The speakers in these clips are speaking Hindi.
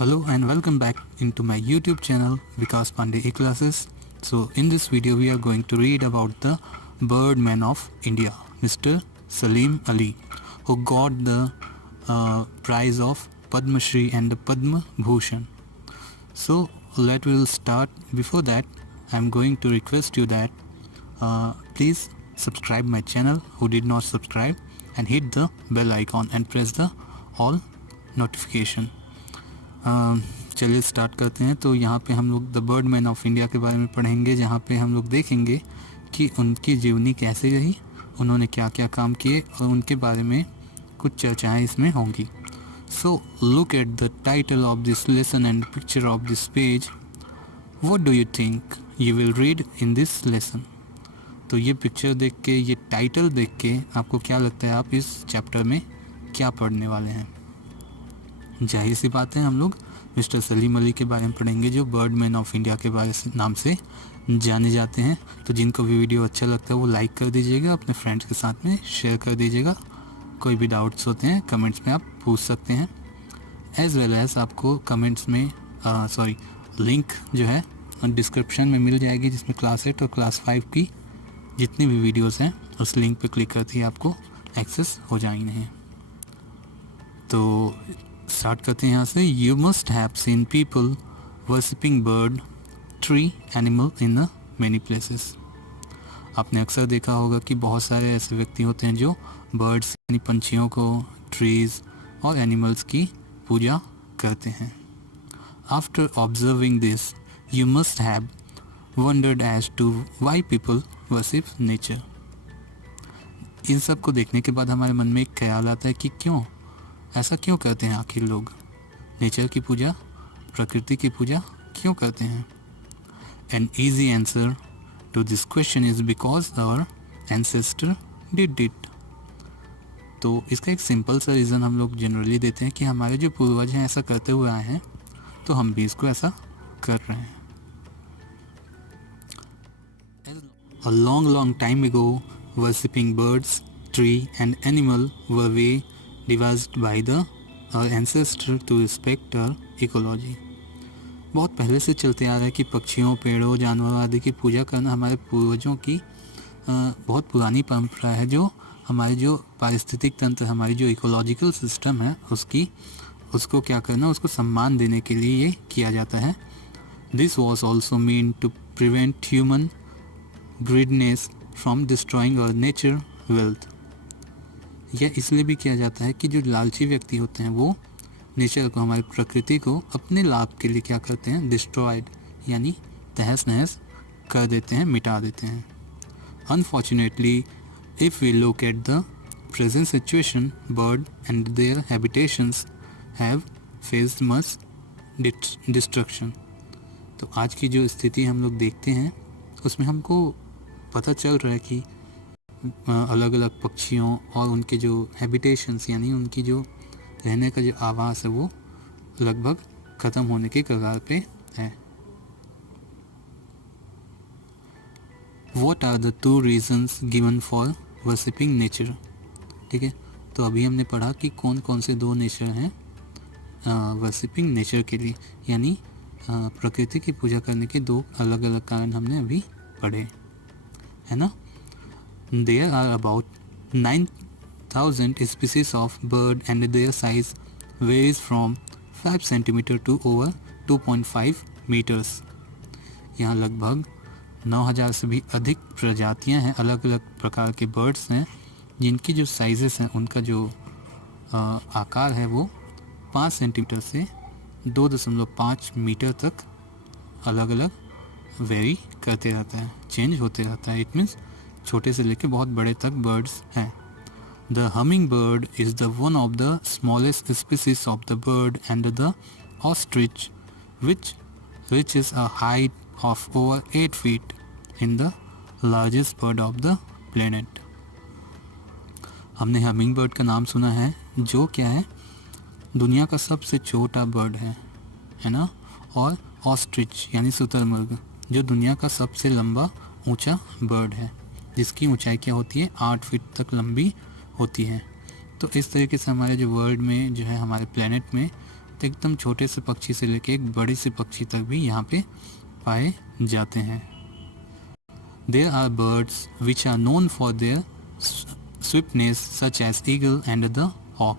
Hello and welcome back into my YouTube channel Vikas Pandey E-Classes. So in this video we are going to read about the Birdman of India, Mr. Salim Ali, who got the prize of Padma Shri and the Padma Bhushan. So let we'll start. Before that, I'm going to request you that please subscribe my channel who did not subscribe and hit the bell icon and press the all notification. चलिए स्टार्ट करते हैं। तो यहाँ पे हम लोग द बर्डमैन ऑफ इंडिया के बारे में पढ़ेंगे, जहाँ पे हम लोग देखेंगे कि उनकी जीवनी कैसे रही, उन्होंने क्या क्या काम किए और उनके बारे में कुछ चर्चाएं इसमें होंगी। So look at the title of this lesson and picture of this page. What do you think you will read in this lesson? तो ये पिक्चर देख के, ये टाइटल देख के आपको क्या लगता है आप इस चैप्टर में क्या पढ़ने वाले हैं? जाहिर सी बात है, हम लोग मिस्टर सलीम अली के बारे में पढ़ेंगे, जो बर्डमैन ऑफ इंडिया के बारे से नाम से जाने जाते हैं। तो जिनको भी वीडियो अच्छा लगता है वो लाइक कर दीजिएगा, अपने फ्रेंड्स के साथ में शेयर कर दीजिएगा। कोई भी डाउट्स होते हैं कमेंट्स में आप पूछ सकते हैं। एज वेल एज आपको कमेंट्स में लिंक जो है डिस्क्रिप्शन में मिल जाएगी, जिसमें क्लास 8 और क्लास 5 की जितनी भी वीडियोस हैं उस लिंक पे क्लिक करते ही आपको एक्सेस हो जाएंगे। तो स्टार्ट करते हैं यहाँ से। You must have seen people worshipping bird, tree, animal in many places. आपने अक्सर देखा होगा कि बहुत सारे ऐसे व्यक्ति होते हैं जो बर्ड्स यानी पंछियों को, ट्रीज़ और एनिमल्स की पूजा करते हैं। After observing this you must have wondered as to why people worship nature. इन सब को देखने के बाद हमारे मन में एक ख्याल आता है कि क्यों ऐसा क्यों करते हैं आखिर लोग? नेचर की पूजा, प्रकृति की पूजा क्यों करते हैं? An easy answer to this question is because our ancestor did it. तो इसका एक सिंपल सा रीज़न हम लोग जनरली देते हैं कि हमारे जो पूर्वज हैं ऐसा करते हुए आए हैं, तो हम भी इसको ऐसा कर रहे हैं। A long time ago, worshipping birds, tree and animal were way devised by our ancestor to respect our ecology। बहुत पहले से चलते आ रहा है कि पक्षियों, पेड़ों, जानवरों आदि की पूजा करना हमारे पूर्वजों की बहुत पुरानी परंपरा है, जो हमारे जो पारिस्थितिक तंत्र, हमारी जो इकोलॉजिकल सिस्टम है उसको क्या करना, उसको सम्मान देने के लिए ये किया जाता है। This was also mean to prevent human greediness from destroying our nature wealth. यह इसलिए भी किया जाता है कि जो लालची व्यक्ति होते हैं वो नेचर को, हमारी प्रकृति को अपने लाभ के लिए क्या करते हैं, डिस्ट्रॉयड यानी तहस नहस कर देते हैं, मिटा देते हैं। Unfortunately if we look at the present situation, bird and their habitations have faced much destruction. तो आज की जो स्थिति हम लोग देखते हैं उसमें हमको पता चल रहा है कि अलग अलग पक्षियों और उनके जो हैबिटेशंस यानी उनकी जो रहने का जो आवास है वो लगभग ख़त्म होने के कगार पे है। What are the two reasons given for worshipping nature? ठीक है, तो अभी हमने पढ़ा कि कौन कौन से दो नेचर हैं वर्शिपिंग नेचर के लिए, यानी प्रकृति की पूजा करने के दो अलग अलग कारण हमने अभी पढ़े, है ना। There are about 9,000 species of bird and their size varies from 5 cm to over 2.5 meters। यहाँ लगभग 9,000 से भी अधिक प्रजातियाँ हैं, अलग अलग प्रकार के बर्ड्स हैं, जिनकी जो साइजेस हैं, उनका जो आकार है वो 5 सेंटीमीटर से 2.5 मीटर तक अलग अलग वेरी करते रहता है, चेंज होते रहता है। इट मीन्स छोटे से लेके बहुत बड़े तक बर्ड्स हैं। The humming bird is the one of the smallest species of the bird and the ostrich which reaches a height of over 8 feet in the largest bird of the planet। हमने हमिंग बर्ड का नाम सुना है, जो क्या है, दुनिया का सबसे छोटा बर्ड है ना। और ऑस्ट्रिच यानी शुतुरमुर्ग, जो दुनिया का सबसे लंबा ऊंचा बर्ड है, जिसकी ऊंचाई क्या होती है, 8 फीट तक लंबी होती है। तो इस तरीके से हमारे जो वर्ल्ड में जो है, हमारे प्लेनेट में तो एकदम छोटे से पक्षी से लेके एक बड़े से पक्षी तक भी यहाँ पे पाए जाते हैं। There are birds which are known for their swiftness such as eagle and the hawk.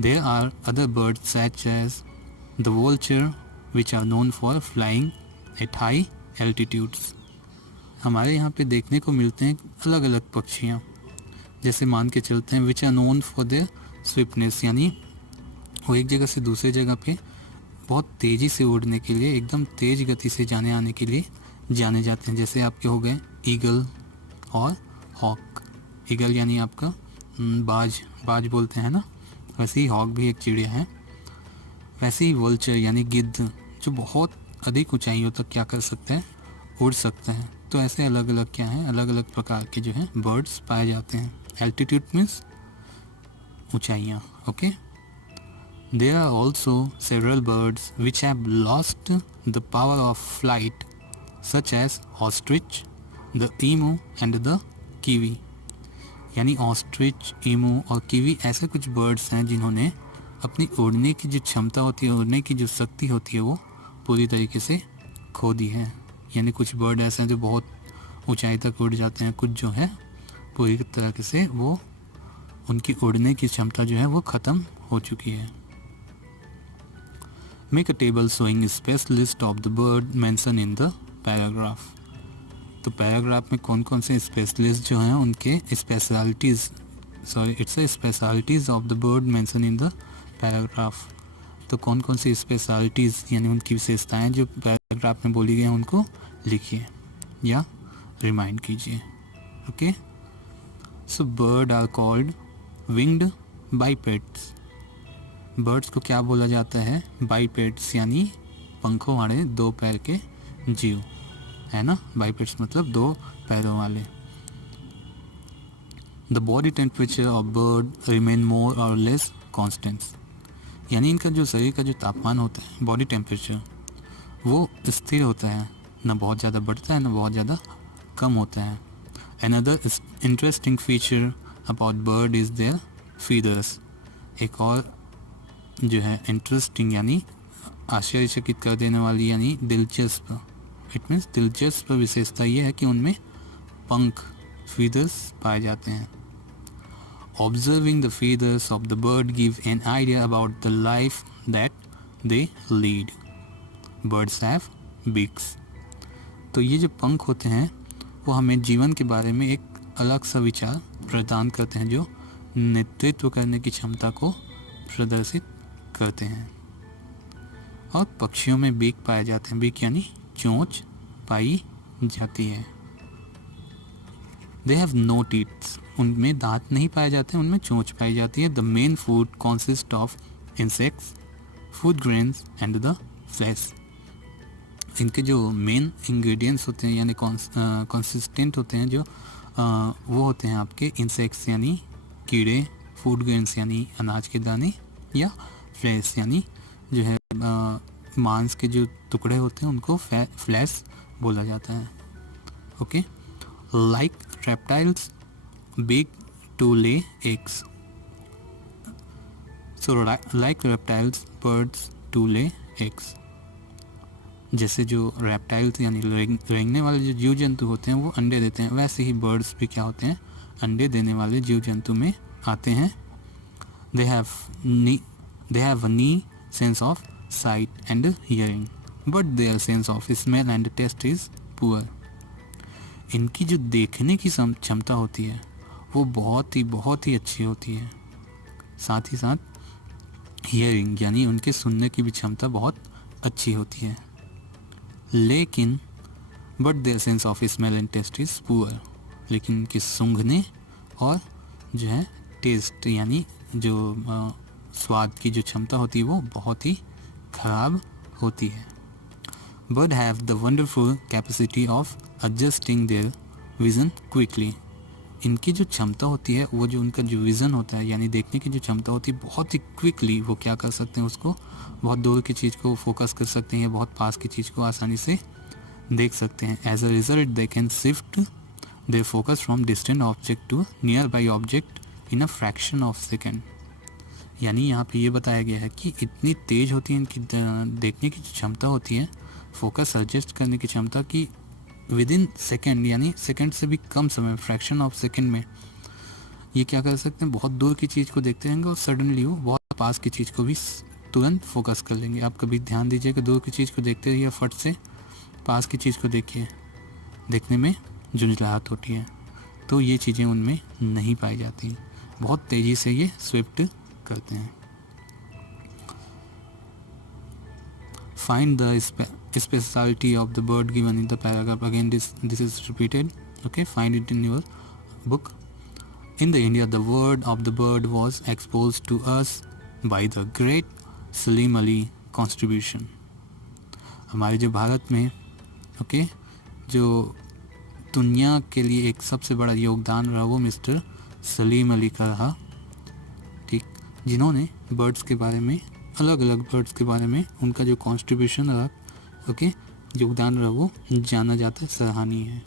There are other birds such as the vulture which are known for flying at high altitudes. हमारे यहाँ पे देखने को मिलते हैं अलग अलग पक्षियाँ, जैसे मान के चलते हैं which are known for their swiftness, यानी वो एक जगह से दूसरे जगह पे बहुत तेज़ी से उड़ने के लिए, एकदम तेज़ गति से जाने आने के लिए जाने जाते हैं। जैसे आपके हो गए ईगल और हॉक। ईगल यानी आपका बाज बोलते हैं ना, वैसे ही हॉक भी एक चिड़िया है। वैसे ही वल्चर यानी गिद्ध, जो बहुत अधिक ऊंचाइयों तक क्या कर सकते हैं, उड़ सकते हैं। तो ऐसे अलग अलग क्या हैं, अलग अलग प्रकार के जो हैं बर्ड्स पाए जाते हैं। एल्टीट्यूड मीन्स ऊंचाइयाँ, okay. There are also several birds which have lost the power of flight, such as ostrich, the emu and the kiwi. यानी ऑस्ट्रिच, ईमू और कीवी ऐसे कुछ बर्ड्स हैं जिन्होंने अपनी उड़ने की जो क्षमता होती है, उड़ने की जो शक्ति होती है, वो पूरी तरीके से खो दी है। यानी कुछ बर्ड ऐसे हैं जो बहुत ऊंचाई तक उड़ जाते हैं, कुछ जो है पूरी तरीके से वो उनकी उड़ने की क्षमता जो है वो ख़त्म हो चुकी है। Make a table showing a specialist of the bird mentioned in the paragraph. तो पैराग्राफ में कौन कौन से स्पेशलिस्ट जो हैं उनके specialities, it's a specialities of the bird mention in the paragraph. तो कौन कौन सी स्पेशलिटीज़ यानी उनकी विशेषताएं जो पैराग्राफ में बोली गई हैं उनको लिखिए या रिमाइंड कीजिए, okay. So bird are called winged bipeds. Birds को क्या बोला जाता है, बाइपेड्स, यानी पंखों वाले दो पैर के जीव, है ना। बाइपेड्स मतलब दो पैरों वाले। The body temperature of bird remain मोर और लेस कॉन्स्टेंट, यानी इनका जो शरीर का जो तापमान होता है, बॉडी टेम्परेचर, वो स्थिर होता है, ना बहुत ज़्यादा बढ़ता है ना बहुत ज़्यादा कम होता है। Another interesting feature about bird is their feathers. एक और जो है इंटरेस्टिंग यानी आश्चर्यचकित कर देने वाली यानी दिलचस्प, इट मीन्स दिलचस्प विशेषता ये है कि उनमें पंख, फीदर्स पाए जाते हैं। Observing the feathers of the bird give an idea about the life that they lead. Birds have beaks. तो ये जो पंख होते हैं वो हमें जीवन के बारे में एक अलग सा विचार प्रदान करते हैं, जो नेतृत्व करने की क्षमता को प्रदर्शित करते हैं। और पक्षियों में बीक पाए जाते हैं, बीक यानी चोंच पाई जाती है। दे हैव नो टीथ, उनमें दांत नहीं पाए जाते, उनमें चोंच पाई जाती है। The main food consist of insects, food grains and the flash. इनके जो मेन इंग्रेडिएंट्स होते हैं यानी कंसिस्टेंट होते हैं जो वो होते हैं आपके इंसेक्ट्स यानी कीड़े, फूड ग्रेन्स यानी अनाज के दाने, या फ्लैश यानी जो है मांस के जो टुकड़े होते हैं उनको फ्लैश बोला जाता है, okay. Like reptiles big to lay eggs, so like reptiles birds to lay eggs. जैसे जो रेप्टाइल्स यानी रेंगने वाले जो जीव जंतु होते हैं वो अंडे देते हैं, वैसे ही बर्ड्स भी क्या होते हैं, अंडे देने वाले जीव जंतु में आते हैं। They have keen sense of sight and hearing but their sense of smell and taste is poor. इनकी जो देखने की क्षमता होती है वो बहुत ही अच्छी होती है। साथ ही साथ हियरिंग यानी उनके सुनने की भी क्षमता बहुत अच्छी होती है। लेकिन but their sense of smell and taste is poor, लेकिन इनके सूंघने और जो है टेस्ट यानी जो स्वाद की जो क्षमता होती है वो बहुत ही खराब होती है। Bird have the wonderful capacity of adjusting their vision quickly. इनकी जो क्षमता होती है वो जो उनका जो विज़न होता है यानी देखने की जो क्षमता होती है बहुत ही क्विकली वो क्या कर सकते हैं, उसको बहुत दूर की चीज़ को फोकस कर सकते हैं, बहुत पास की चीज़ को आसानी से देख सकते हैं। As a result they can shift their focus from distant object to nearby object in a fraction of second. यानी यहाँ पे ये बताया गया है कि इतनी तेज़ होती है इनकी देखने की जो क्षमता होती है, फोकस एडजस्ट करने की क्षमता, कि विद इन सेकेंड, यानी सेकेंड से भी कम समय, फ्रैक्शन ऑफ सेकेंड में ये क्या कर सकते हैं, बहुत दूर की चीज़ को देखते रहेंगे और सडनली वो बहुत पास की चीज़ को भी तुरंत फोकस कर लेंगे। आप कभी ध्यान दीजिए कि दूर की चीज़ को देखते रहिए, फट से पास की चीज़ को देखिए, देखने में झुंझलाहट होती है। तो ये चीज़ें उनमें नहीं पाई जाती, बहुत तेज़ी से ये स्विफ्ट करते हैं। Find the speciality of the bird given in the paragraph. Again, this is repeated. Okay, find it in your book. In the India, the word of the bird was exposed to us by the great Salim Ali contribution. हमारे जो भारत में ओके जो दुनिया के लिए एक सबसे बड़ा योगदान रहा वो मिस्टर सलीम अली का रहा, ठीक, जिन्होंने बर्ड्स के बारे में, अलग अलग बर्ड्स के बारे में उनका जो कॉन्ट्रीब्यूशन रहा, ओके, योगदान रहा, वो जाना जाता है, सराहनीय है।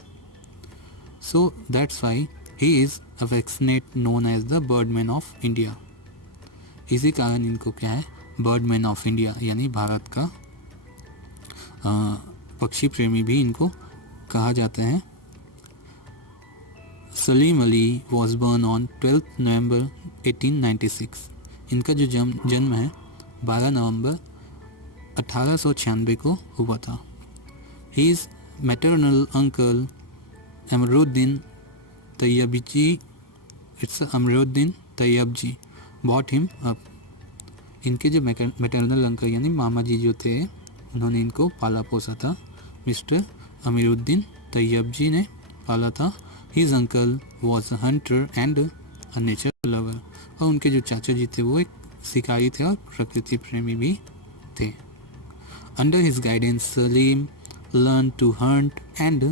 So that's why he is affectionate known as the birdman of India. इसी कारण इनको क्या है, बर्डमैन ऑफ इंडिया यानी भारत का पक्षी प्रेमी भी इनको कहा जाता है। Salim Ali was burn on 12 नवंबर 1896। इनका जो जन्म है 12 नवंबर 1896 को हुआ था। He is maternal uncle Amruddin Tyabji, it's Amruddin Tyabji bought him up. इनके जो मैटरनल अंकल यानी मामा जी जो थे, उन्होंने इनको पाला पोसा था। मिस्टर अमीरुद्दीन तैयबजी ने पाला था। His uncle was a Hunter and a nature lover. और उनके जो चाचा जी थे वो एक शिकारी थे और प्रकृति प्रेमी भी थे। Under his guidance Salim learn to hunt and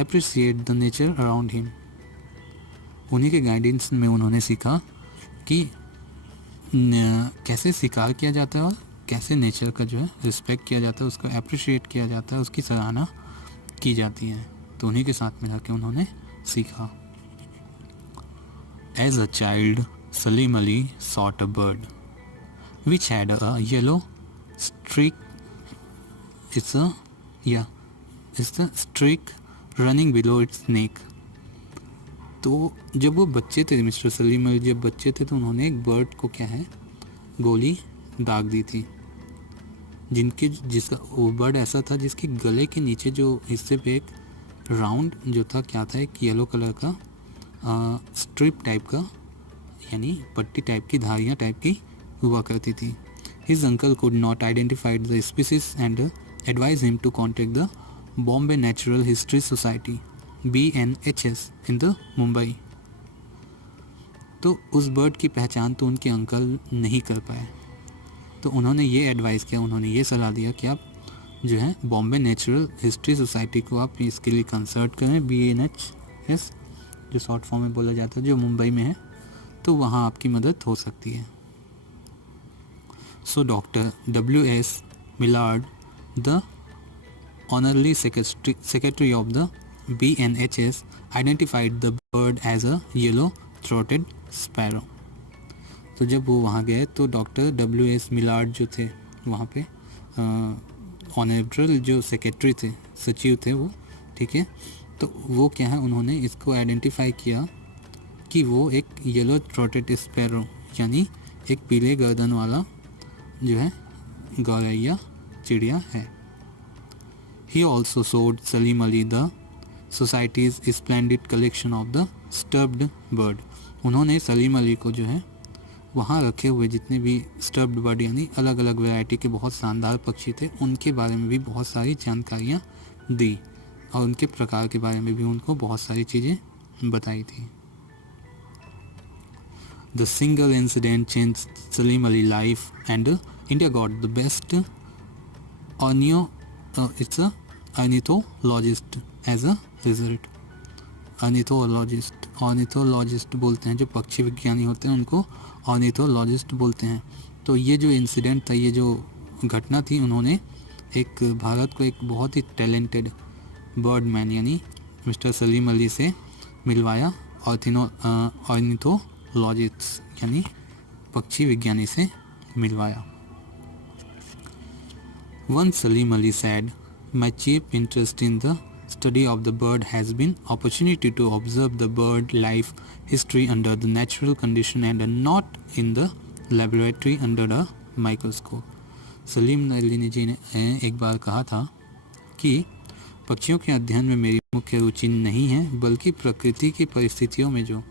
appreciate the nature around him. उन्हीं के गाइडेंस में उन्होंने सीखा कि कैसे शिकार किया जाता है और कैसे नेचर का जो है रिस्पेक्ट किया जाता है, उसको अप्रिशिएट किया जाता है, उसकी सराहना की जाती है। तो उन्हीं के साथ में जाके उन्होंने सीखा। As a child Salim Ali sought a bird which had a yellow streak, it's the streak running below its neck। तो जब वो बच्चे थे, मिस्टर सलीम अली जब बच्चे थे, तो उन्होंने एक बर्ड को क्या है, गोली दाग दी थी, जिसका वो बर्ड ऐसा था जिसके गले के नीचे जो हिस्से पे एक राउंड जो था, क्या था, एक येलो कलर का स्ट्रिप टाइप का, यानी पट्टी टाइप की, धारियाँ टाइप की हुआ करती थी। His uncle could not identify the species and advised him to contact the Bombay Natural History Society (BNHS) in the Mumbai। तो उस बर्ड की पहचान तो उनके अंकल नहीं कर पाए, तो उन्होंने ये एडवाइस किया, उन्होंने ये सलाह दिया कि आप जो है बॉम्बे नेचुरल हिस्ट्री सोसाइटी को आप इसके लिए कंसल्ट करें, BNHS जो शॉर्ट फॉर्म में बोला जाता है, जो मुंबई में है, तो वहाँ आपकी मदद हो सकती है। So Dr. W.S. Millard, the honorary secretary of the BNHS, identified the bird as a yellow-throated sparrow। तो जब वो वहाँ गए तो डॉक्टर W.S. मिलार्ड जो थे वहाँ पे ऑनरेबल जो सेक्रेटरी थे, सचिव थे वो, ठीक है, तो वो क्या है, उन्होंने इसको आइडेंटिफाई किया कि वो एक येलो थ्रोटेड स्पैरो यानी एक पीले गर्दन वाला जो है गौरैया चिड़िया है। He also showed Salim Ali the society's splendid collection of the stuffed bird. उन्होंने सलीम अली को जो है वहाँ रखे हुए जितने भी स्टर्ब्ड बर्ड यानी अलग अलग वैरायटी के बहुत शानदार पक्षी थे, उनके बारे में भी बहुत सारी जानकारियाँ दी और उनके प्रकार के बारे में भी उनको बहुत सारी चीज़ें बताई थी। The single incident changed Salim Ali's life and India got the best ornithologist as a result। Ornithologist बोलते हैं, जो पक्षी विज्ञानी होते हैं उनको ऑर्निथोलॉजिस्ट बोलते हैं। तो ये जो इंसिडेंट था, ये जो घटना थी, उन्होंने एक भारत को एक बहुत ही टैलेंटेड बर्डमैन यानी मिस्टर सलीम अली से मिलवाया, ऑर्निथोलॉजिस्ट यानी पक्षी विज्ञानी से मिलवाया। Once Salim Ali said, "My chief interest in the study of the bird has been opportunity to observe the bird life history under the natural condition and not in the laboratory under a microscope." Salim Ali जी ने एक बार कहा था कि पक्षियों के अध्ययन में मेरी मुख्य रुचि नहीं है, बल्कि प्रकृति की परिस्थितियों में जो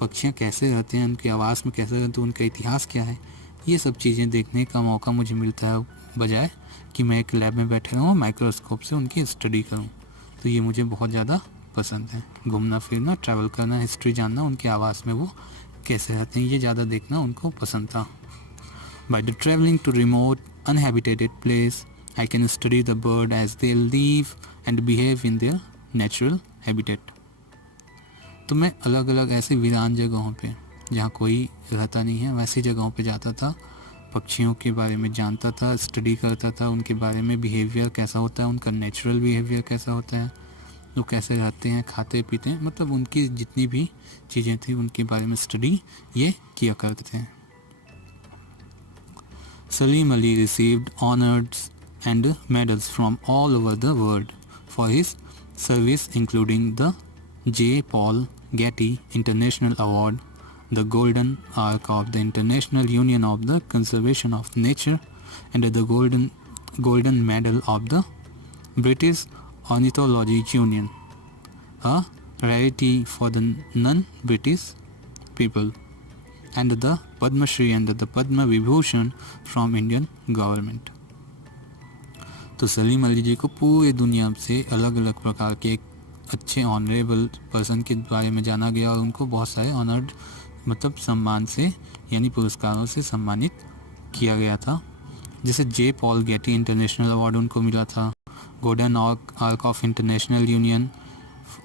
पक्षियाँ कैसे रहते हैं, उनके आवास में कैसे रहते हैं, उनका इतिहास क्या है, ये सब चीज़ें देखने का मौका मुझे मिलता है, बजाय कि मैं एक लैब में बैठे रहूँ माइक्रोस्कोप से उनकी स्टडी करूँ। तो ये मुझे बहुत ज़्यादा पसंद है। घूमना फिरना, ट्रैवल करना, हिस्ट्री जानना, उनके आवास में वो कैसे रहते हैं, ये ज़्यादा देखना उनको पसंद था। By the traveling to remote uninhabited place, I can study the bird as they live and behave in their natural habitat. तो मैं अलग अलग ऐसे वीरान जगहों पे जहाँ कोई रहता नहीं है वैसी जगहों पे जाता था, पक्षियों के बारे में जानता था, स्टडी करता था, उनके बारे में बिहेवियर कैसा होता है, उनका नेचुरल बिहेवियर कैसा होता है, वो कैसे रहते हैं, खाते पीते हैं, मतलब उनकी जितनी भी चीज़ें थी उनके बारे में स्टडी ये किया करते थे। Salim Ali received honors and medals from all over the world for his service, including the J. Paul Getty International Award, the Golden Ark of the International Union of the Conservation of Nature, and the Golden Medal of the British Ornithology Union, a rarity for the non-British people, and the Padma Shri and the Padma Vibhushan from Indian government. तो सलीम अली जी को पूरी दुनिया से अलग अलग प्रकार के एक अच्छे ऑनरेबल पर्सन के बारे में जाना गया और उनको बहुत सारे ऑनर्ड मतलब सम्मान से यानी पुरस्कारों से सम्मानित किया गया था। जैसे जे पॉल गेटी इंटरनेशनल अवार्ड उनको मिला था, golden arc of international union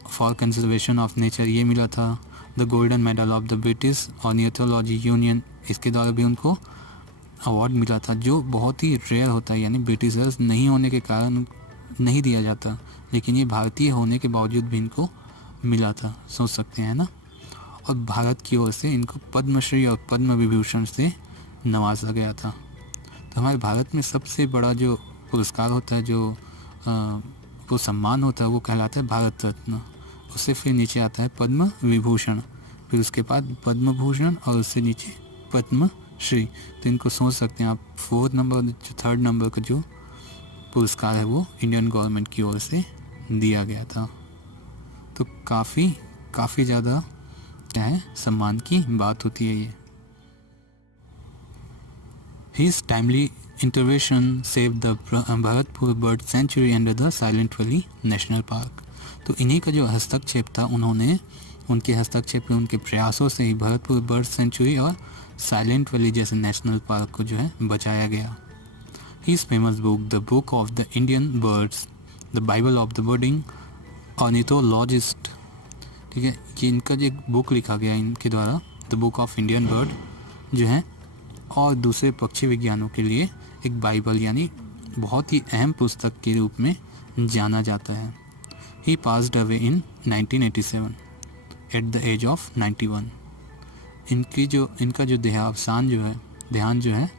for conservation of nature ये मिला था, the golden medal of the British ornithology union इसके द्वारा भी उनको अवार्ड मिला था, जो बहुत ही रेयर होता है, यानी ब्रिटिशर्स नहीं होने के कारण नहीं दिया जाता, लेकिन ये भारतीय होने के बावजूद भी इनको मिला था, सोच सकते हैं ना। और भारत की ओर से इनको पद्मश्री और पद्म विभूषण से नवाजा गया था। तो हमारे भारत में सबसे बड़ा जो पुरस्कार होता है, जो वो सम्मान होता है, वो कहलाता है भारत रत्न। उससे फिर नीचे आता है पद्म विभूषण, फिर उसके बाद पद्म भूषण और उससे नीचे पद्म श्री। तो इनको सोच सकते हैं आप, फोर्थ नंबर जो थर्ड नंबर का जो पुरस्कार है वो इंडियन गवर्नमेंट की ओर से दिया गया था। तो काफ़ी ज़्यादा क्या है, सम्मान की बात होती है ये। His timely intervention saved the Bharatpur bird sanctuary and the silent valley national park. तो इन्हीं का जो हस्तक्षेप था, उनके हस्तक्षेप में, उनके प्रयासों से ही भरतपुर बर्ड सेंचुरी और साइलेंट वैली जैसे नेशनल पार्क को जो है बचाया गया। His famous book, The Book of the Indian Birds, The Bible of the Birding Ornithologist, ठीक है, कि इनका जो एक बुक लिखा गया इनके द्वारा, the book of Indian bird जो है, और दूसरे पक्षी विज्ञानों के लिए एक बाइबल यानी बहुत ही अहम पुस्तक के रूप में जाना जाता है। He passed away in 1987 at the age of 91। इनका जो देहावसान जो है, देहांत जो है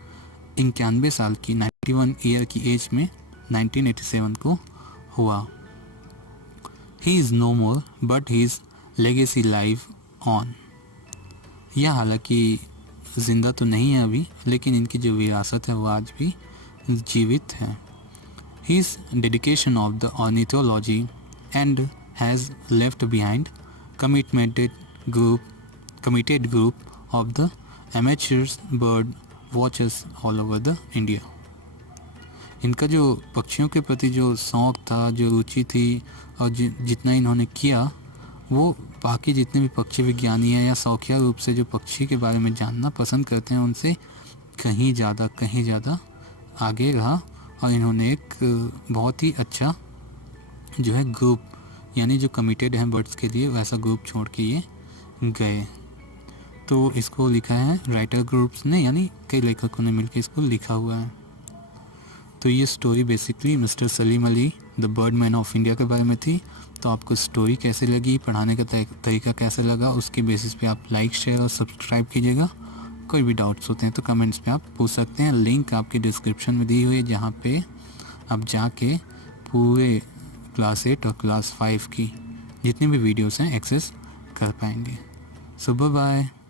91 साल की 91 ईयर की एज में 1987 को हुआ। He is no more but his legacy live on. यह हालांकि ज़िंदा तो नहीं है अभी, लेकिन इनकी जो विरासत है वो आज भी जीवित है। His dedication of the ornithology and has left behind committed group of the amateurs bird watchers all over the India। इनका जो पक्षियों के प्रति जो शौक़ था, जो रुचि थी, और जितना इन्होंने किया, वो बाकी जितने भी पक्षी विज्ञानी हैं या शौकिया रूप से जो पक्षी के बारे में जानना पसंद करते हैं, उनसे कहीं ज़्यादा आगे रहा। और इन्होंने एक बहुत ही अच्छा जो है ग्रुप, यानी जो कमिटेड हैं बर्ड्स के लिए, वैसा ग्रुप छोड़ के ये गए। तो इसको लिखा है राइटर ग्रुप्स ने, यानी कई लेखकों ने मिलकर इसको लिखा हुआ है। तो ये story basically mister Salim Ali the bird man of India के बारे में थी। तो आपको स्टोरी कैसे लगी, पढ़ाने का तरीका कैसा लगा, उसके बेसिस पे आप लाइक, शेयर और सब्सक्राइब कीजिएगा। कोई भी डाउट्स होते हैं तो कमेंट्स पे आप पूछ सकते हैं। लिंक आपकी डिस्क्रिप्शन में दी हुई है जहाँ पे आप जाके पूरे क्लास 8 और क्लास 5 की जितनी भी वीडियोस हैं एक्सेस कर पाएंगे। सो बाय बाय।